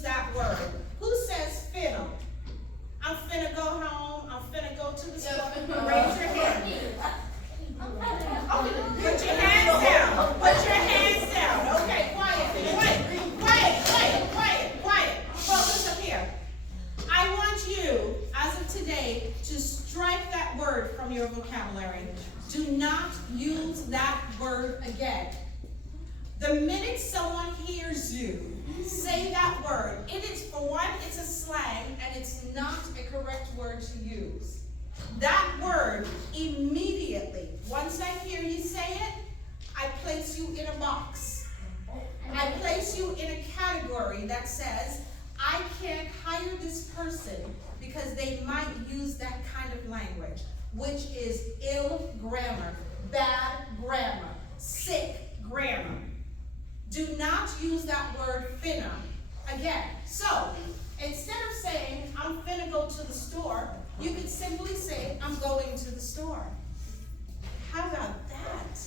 use that word. Who says finna? I'm finna go home. I'm finna go to the store. Raise your hand. Put your hands down. Put your hands down. Okay, quiet. Focus up here. I want you, as of today, to strike that word from your vocabulary. Do not use that word again. The minute someone hears you say that word, it is, for one, it's a slang and it's not a correct word to use. That word, immediately, once I hear you say it, I place you in a box. I place you in a category that says, I can't hire this person because they might use that kind of language, which is ill grammar, bad grammar, sick grammar. Do not use that word finna again. So, instead of saying, I'm finna go to the store, you could simply say, I'm going to the store. How about that?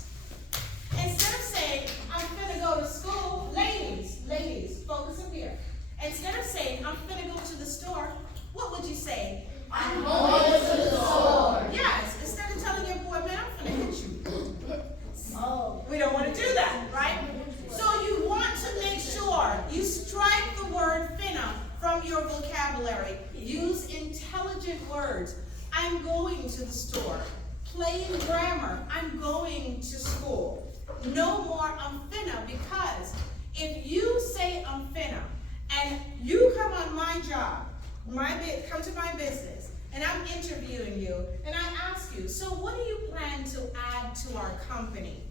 Instead of saying, I'm finna go to school, ladies, focus up here. Instead of saying, I'm finna go to the store, what would you say? I'm going to the store. Yes, instead of telling your boy, man, I'm finna hit you. We don't want to do that, right? So you want to make sure you strike the word finna from your vocabulary. Use intelligent words. I'm going to the store. Plain grammar. I'm going to school. No more I'm finna, because if you say I'm finna and you come on my job, come to my business, and I'm interviewing you, and I ask you, so what do you plan to add to our company?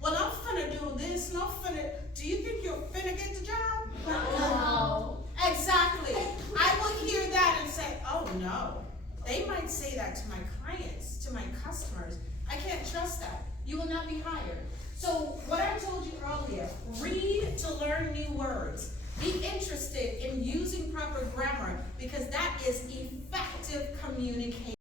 Well, I'm finna do this, and I'm finna, do you think you're finna get the job? No. Exactly. I would hear that and say, oh no. They might say that to my clients, to my customers. I can't trust that. You will not be hired. So what I told you earlier, read to learn new words. Be interested in using proper grammar, because that is effective communication.